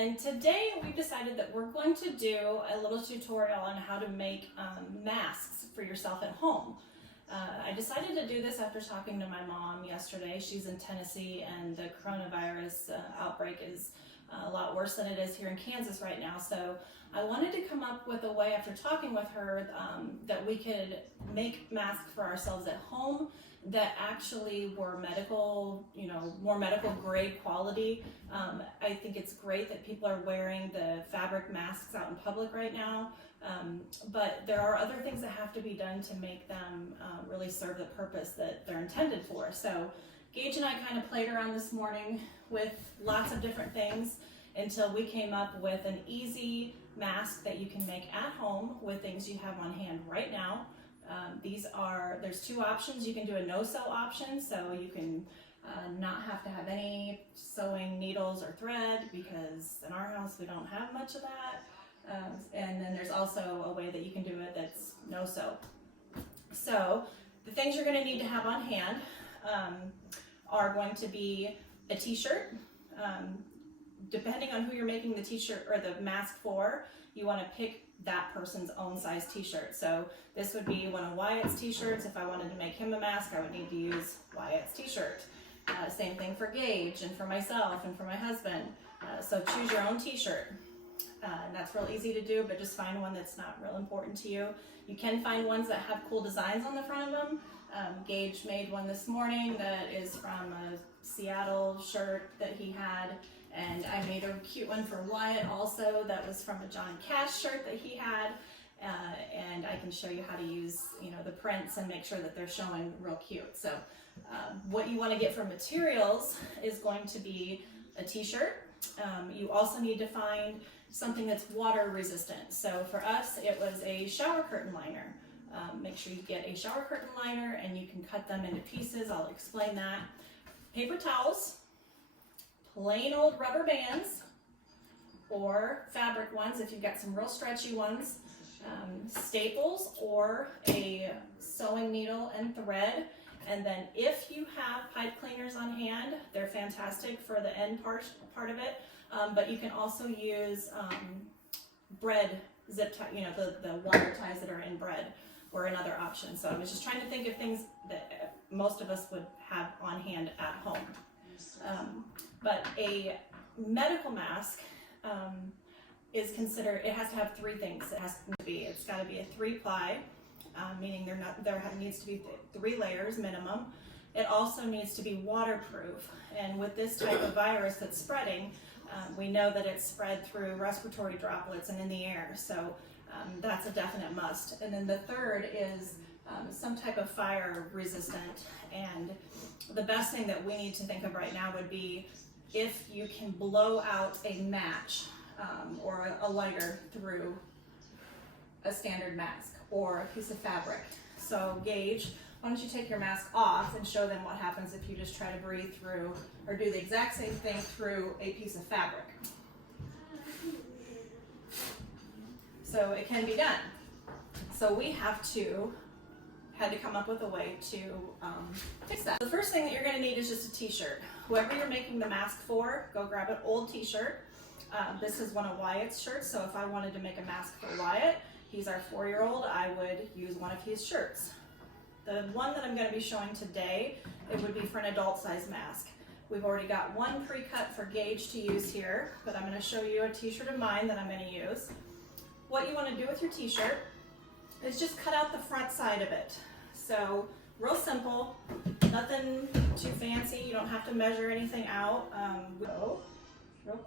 and today we've decided that we're going to do a little tutorial on how to make masks for yourself at home. I decided to do this after talking to my mom yesterday. She's in Tennessee and the coronavirus outbreak is a lot worse than it is here in Kansas right now. So I wanted to come up with a way after talking with her that we could make masks for ourselves at home that actually were medical, more medical grade quality. I think it's great that people are wearing the fabric masks out in public right now, but there are other things that have to be done to make them really serve the purpose that they're intended for. So Gage and I kind of played around this morning with lots of different things until we came up with an easy mask that you can make at home with things you have on hand right now. There's two options. You can do a no-sew option, so you can not have to have any sewing needles or thread, because in our house we don't have much of that. And then there's also a way that you can do it that's no-sew. So the things you're going to need to have on hand are going to be a t-shirt. Depending on who you're making the t-shirt or the mask for, you want to pick that person's own size t-shirt. So this would be one of Wyatt's t-shirts. If I wanted to make him a mask, I would need to use Wyatt's t-shirt. Same thing for Gage and for myself and for my husband. So choose your own t-shirt. And that's real easy to do, but just find one that's not real important to you. You can find ones that have cool designs on the front of them. Gage made one this morning that is from a Seattle shirt that he had. And I made a cute one for Wyatt also that was from a Johnny Cash shirt that he had. And I can show you how to use, the prints and make sure that they're showing real cute. So what you want to get for materials is going to be a t-shirt. You also need to find something that's water resistant. So for us, it was a shower curtain liner. Make sure you get a shower curtain liner and you can cut them into pieces. I'll explain that. Paper towels, plain old rubber bands, or fabric ones if you've got some real stretchy ones, staples, or a sewing needle and thread. And then if you have pipe cleaners on hand, they're fantastic for the end part of it. But you can also use bread zip tie, the wire ties that are in bread, or another option. So I was just trying to think of things that most of us would have on hand at home. But a medical mask is considered, it has to have three things. It's got to be a 3-ply, meaning there needs to be 3 layers minimum. It also needs to be waterproof. And with this type of virus that's spreading, we know that it's spread through respiratory droplets and in the air. So that's a definite must. And then the third is some type of fire resistant. And the best thing that we need to think of right now would be if you can blow out a match or a lighter through a standard mask or a piece of fabric. So Gage, why don't you take your mask off and show them what happens if you just try to breathe through or do the exact same thing through a piece of fabric. So it can be done. So we had to come up with a way to fix that. The first thing that you're going to need is just a t-shirt. Whoever you're making the mask for, go grab an old t-shirt. This is one of Wyatt's shirts, so if I wanted to make a mask for Wyatt, he's our 4-year-old, I would use one of his shirts. The one that I'm going to be showing today, it would be for an adult size mask. We've already got one pre-cut for Gage to use here, but I'm going to show you a t-shirt of mine that I'm going to use. What you want to do with your t-shirt is just cut out the front side of it. So real simple, nothing too fancy. You don't have to measure anything out. Real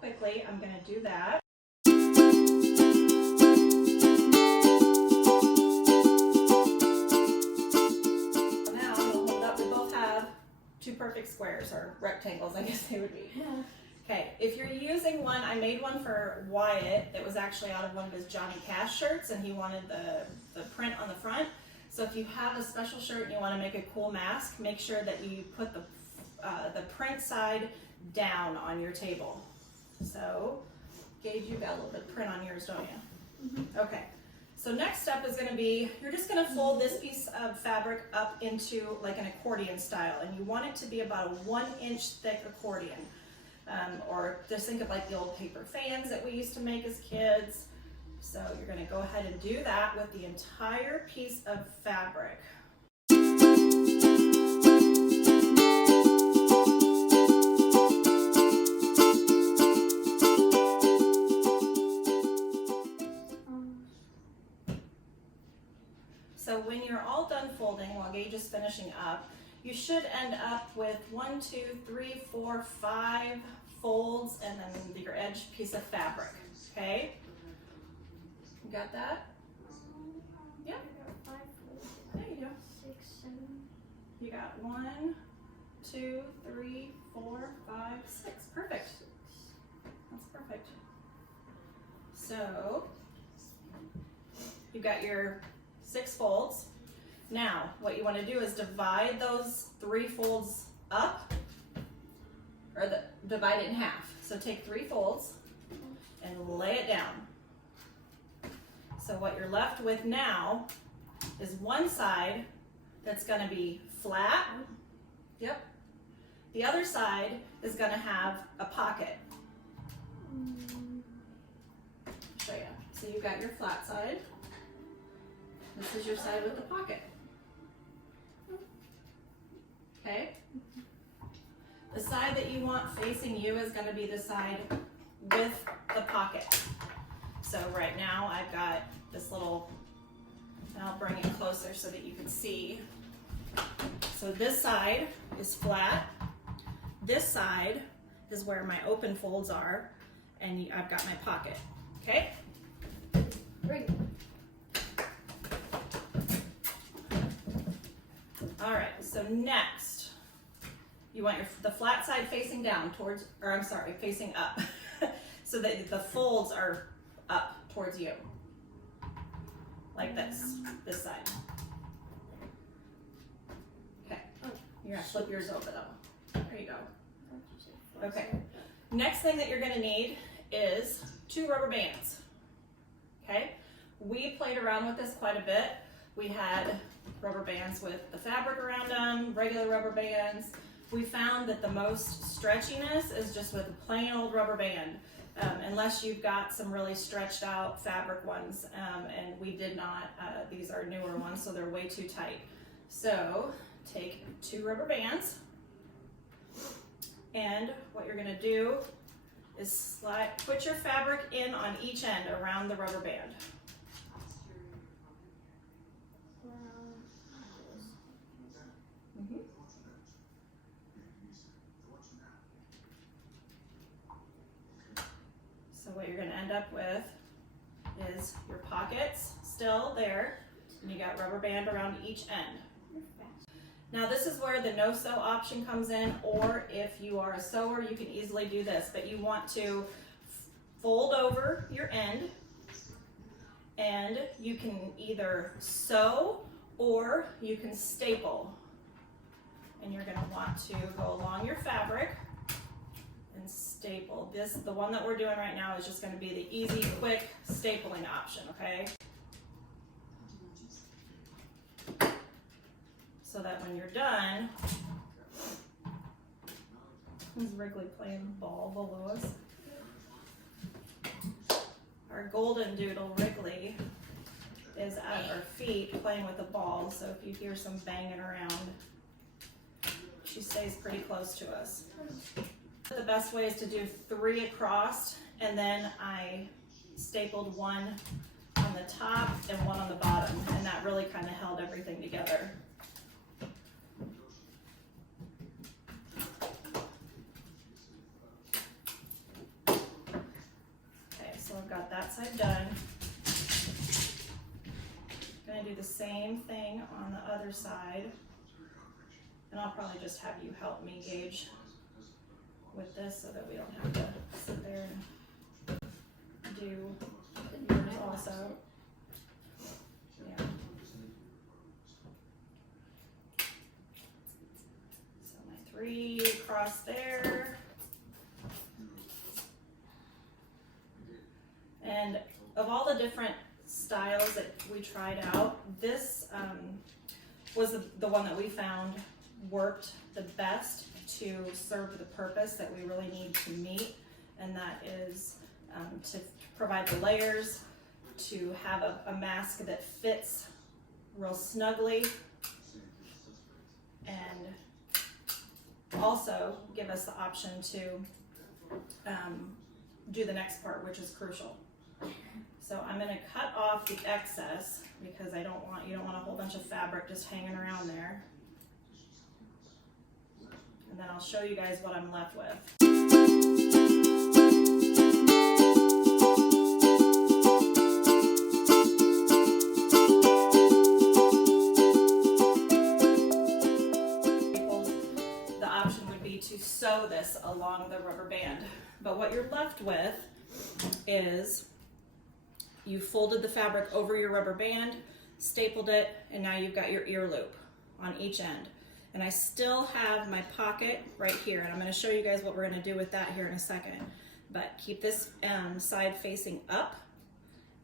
quickly, I'm going to do that. Now I'm going to hold up. We both have 2 perfect squares, or rectangles, I guess they would be. Yeah. Okay, if you're using one, I made one for Wyatt that was actually out of one of his Johnny Cash shirts, and he wanted the print on the front. So if you have a special shirt and you want to make a cool mask, make sure that you put the print side down on your table. So, Gage, you've got a little bit of print on yours, don't you? Mm-hmm. Okay. So next step is going to be, you're just going to fold this piece of fabric up into like an accordion style, and you want it to be about a 1-inch thick accordion. or just think of like the old paper fans that we used to make as kids. So you're going to go ahead and do that with the entire piece of fabric. So when you're all done folding, while Gage is finishing up, you should end up with 1, 2, 3, 4, 5 folds and then your edge piece of fabric, okay? You got that? Yeah. I got 5 folds. There you go. 6, 7. You got 1, 2, 3, 4, 5, 6. Perfect. That's perfect. So you've got your 6 folds. Now, what you want to do is divide those 3 folds up, or divide it in half. So take 3 folds and lay it down. So what you're left with now is one side that's going to be flat. Yep. The other side is going to have a pocket. Show you. So you've got your flat side. This is your side with the pocket. Okay? The side that you want facing you is going to be the side with the pocket. So right now I've got this little, and I'll bring it closer so that you can see. So this side is flat. This side is where my open folds are, and I've got my pocket. Okay? Great. All right, so next, you want the flat side facing down towards, or I'm sorry, facing up, so that the folds are up towards you, like this side. Okay, you're gonna flip yours over though. There you go. Okay, next thing that you're gonna need is 2 rubber bands. Okay, we played around with this quite a bit. We had rubber bands with the fabric around them, regular rubber bands. We found that the most stretchiness is just with a plain old rubber band, unless you've got some really stretched out fabric ones, and we did not. These are newer ones, so they're way too tight. So take 2 rubber bands, and what you're gonna do is put your fabric in on each end around the rubber band. So what you're going to end up with is your pockets still there, and you got rubber band around each end. Now this is where the no sew option comes in, or if you are a sewer, you can easily do this, but you want to fold over your end, and you can either sew or you can staple. And you're going to want to go along your fabric and staple. The one that we're doing right now is just going to be the easy, quick stapling option, okay? So that when you're done, is Wrigley playing the ball below us? Our golden doodle Wrigley is at our feet playing with the ball, so if you hear some banging around, she stays pretty close to us. The best way is to do 3 across, and then I stapled 1 on the top and 1 on the bottom, and that really kind of held everything together. Okay, so I've got that side done. Gonna do the same thing on the other side. And I'll probably just have you help me Gage with this so that we don't have to sit there and do yours also. Yeah. So my 3 across there. And of all the different styles that we tried out, this was the one that we found worked the best to serve the purpose that we really need to meet, and that is to provide the layers, to have a mask that fits real snugly, and also give us the option to do the next part, which is crucial. So I'm going to cut off the excess because you don't want a whole bunch of fabric just hanging around there. And then I'll show you guys what I'm left with. The option would be to sew this along the rubber band. But what you're left with is you folded the fabric over your rubber band, stapled it, and now you've got your ear loop on each end. And I still have my pocket right here, and I'm going to show you guys what we're going to do with that here in a second. But keep this side facing up,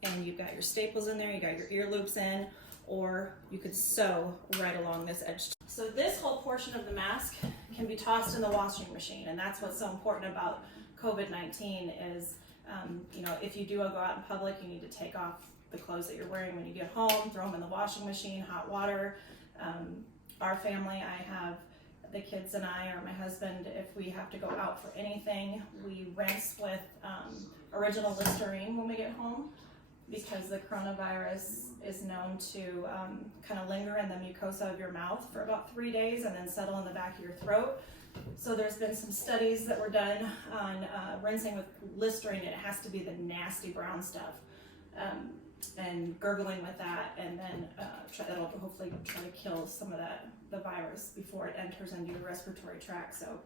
and you've got your staples in there, you got your ear loops in, or you could sew right along this edge. So this whole portion of the mask can be tossed in the washing machine, and that's what's so important about COVID-19 is, if you do go out in public, you need to take off the clothes that you're wearing when you get home, throw them in the washing machine, hot water. Our family, I have the kids and I, or my husband, if we have to go out for anything, we rinse with original Listerine when we get home, because the coronavirus is known to kind of linger in the mucosa of your mouth for about 3 days and then settle in the back of your throat. So there's been some studies that were done on rinsing with Listerine, and it has to be the nasty brown stuff. And gurgling with that, and then that'll hopefully try to kill some of the virus before it enters into your respiratory tract. So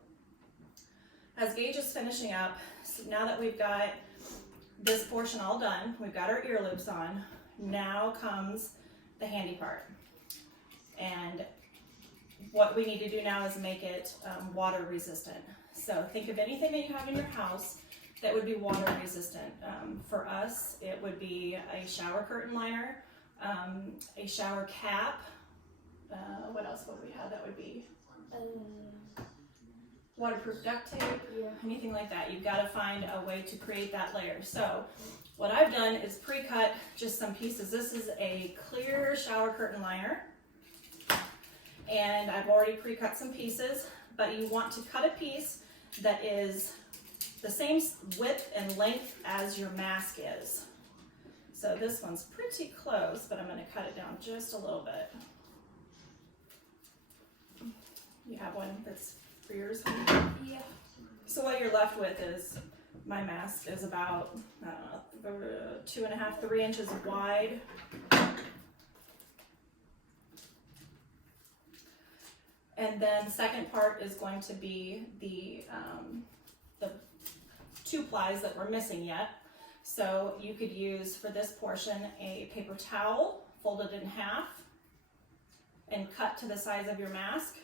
as Gage is finishing up, so now that we've got this portion all done, we've got our ear loops on, now comes the handy part. And what we need to do now is make it water resistant. So think of anything that you have in your house that would be water resistant. For us, it would be a shower curtain liner, a shower cap. What else would we have that would be? Waterproof duct tape, anything like that. You've got to find a way to create that layer. So what I've done is pre-cut just some pieces. This is a clear shower curtain liner, and I've already pre-cut some pieces, but you want to cut a piece that is the same width and length as your mask is. So this one's pretty close, but I'm going to cut it down just a little bit. You have one that's for yours? Yeah. So what you're left with is, my mask is about, 2.5, 3 inches wide. And then second part is going to be the 2 plies that we're missing yet. So you could use for this portion a paper towel, fold it in half, and cut to the size of your mask.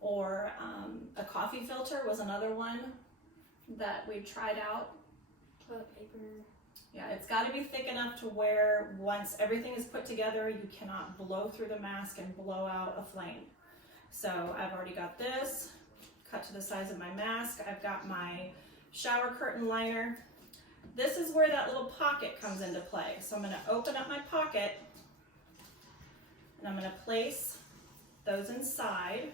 Or a coffee filter was another one that we tried out. Toilet paper. Yeah, it's got to be thick enough to where once everything is put together, you cannot blow through the mask and blow out a flame. So I've already got this cut to the size of my mask. I've got my shower curtain liner. This is where that little pocket comes into play. So I'm going to open up my pocket, and I'm going to place those inside.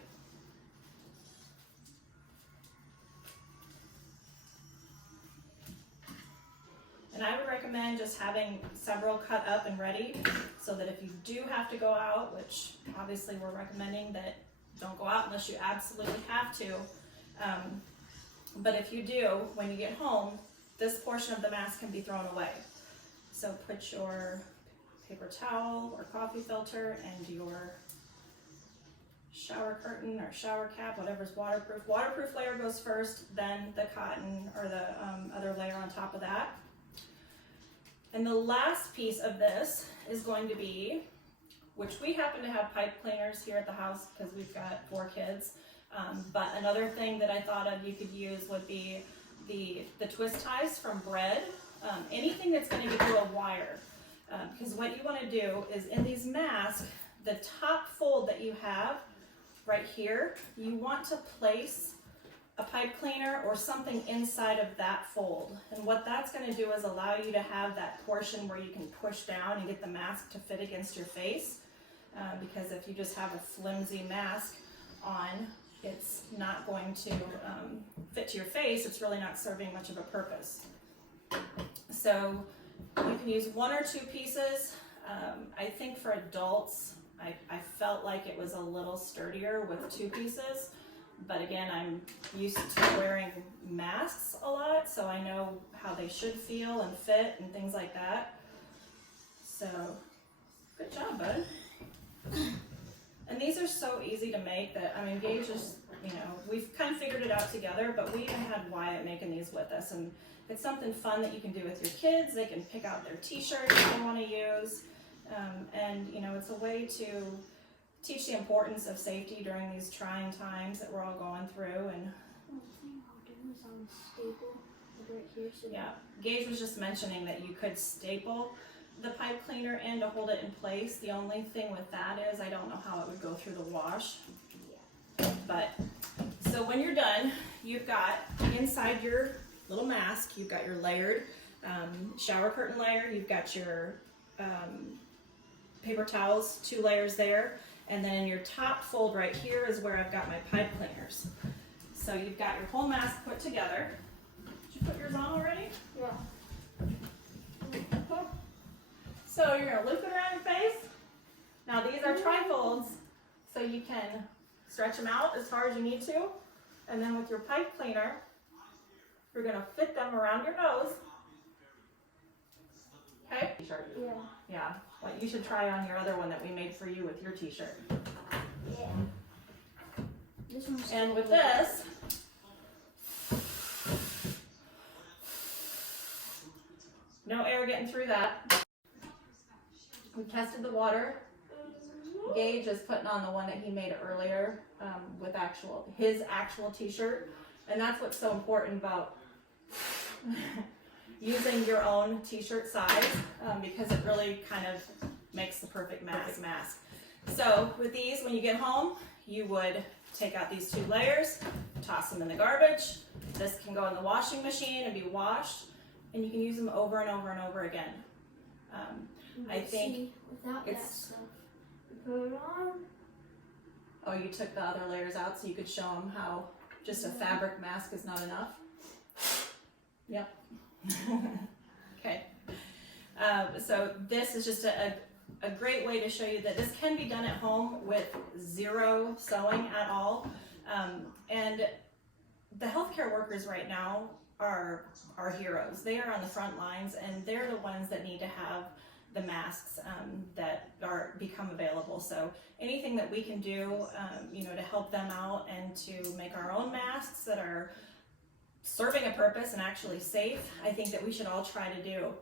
And I would recommend just having several cut up and ready, so that if you do have to go out, which obviously we're recommending that don't go out unless you absolutely have to, but if you do, when you get home, this portion of the mask can be thrown away. So put your paper towel or coffee filter and your shower curtain or shower cap, whatever's waterproof. Waterproof layer goes first, then the cotton or the other layer on top of that. And the last piece of this is going to be, which we happen to have pipe cleaners here at the house because we've got 4 kids. But another thing that I thought of you could use would be the twist ties from Bread. Anything that's going to give you a wire. Because what you want to do is in these masks, the top fold that you have, right here, you want to place a pipe cleaner or something inside of that fold. And what that's going to do is allow you to have that portion where you can push down and get the mask to fit against your face. Because if you just have a flimsy mask on, it's not going to fit to your face. It's really not serving much of a purpose. So you can use 1 or 2 pieces. I think for adults, I felt like it was a little sturdier with 2 pieces. But again, I'm used to wearing masks a lot, so I know how they should feel and fit and things like that. So, good job, bud. And these are so easy to make that, I mean, Gage is, we've kind of figured it out together, but we even had Wyatt making these with us. And it's something fun that you can do with your kids. They can pick out their t-shirts they want to use. And, it's a way to teach the importance of safety during these trying times that we're all going through. And One thing I'll do is I'll staple it right here. So yeah, Gage was just mentioning that you could staple the pipe cleaner in to hold it in place. The only thing with that is I don't know how it would go through the wash. But so when you're done, you've got inside your little mask, you've got your layered shower curtain layer, you've got your paper towels, 2 layers there. And then in your top fold right here is where I've got my pipe cleaners. So you've got your whole mask put together. Did you put yours on already? yeah. So you're gonna loop it around your face. Now these are trifolds, so you can stretch them out as far as you need to. And then with your pipe cleaner, you're gonna fit them around your nose. Okay? Yeah. Yeah. Well, you should try on your other one that we made for you with your t-shirt. Yeah. This one's And with this, no air getting through that. We tested the water. Gage is putting on the one that he made earlier with his actual t-shirt. And that's what's so important about using your own t-shirt size because it really kind of makes the perfect mask. So with these, when you get home, you would take out these 2 layers, toss them in the garbage. This can go in the washing machine and be washed, and you can use them over and over and over again. I think See, without that it's- stuff, you put it on. Oh, you took the other layers out so you could show them how just a fabric mask is not enough? Yep. Okay. So this is just a great way to show you that this can be done at home with 0 sewing at all. And the healthcare workers right now are our heroes. They are on the front lines, and they're the ones that need to have the masks that become available. So anything that we can do, to help them out and to make our own masks that are serving a purpose and actually safe, I think that we should all try to do.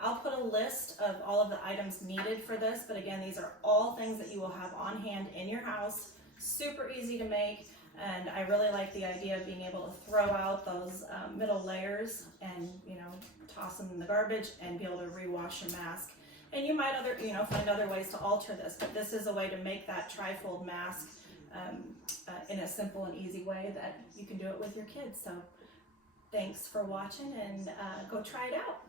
I'll put a list of all of the items needed for this, but again, these are all things that you will have on hand in your house. Super easy to make, and I really like the idea of being able to throw out those middle layers and toss them in the garbage and be able to rewash your mask. And you might find other ways to alter this, but this is a way to make that trifold mask in a simple and easy way that you can do it with your kids. So thanks for watching, and go try it out.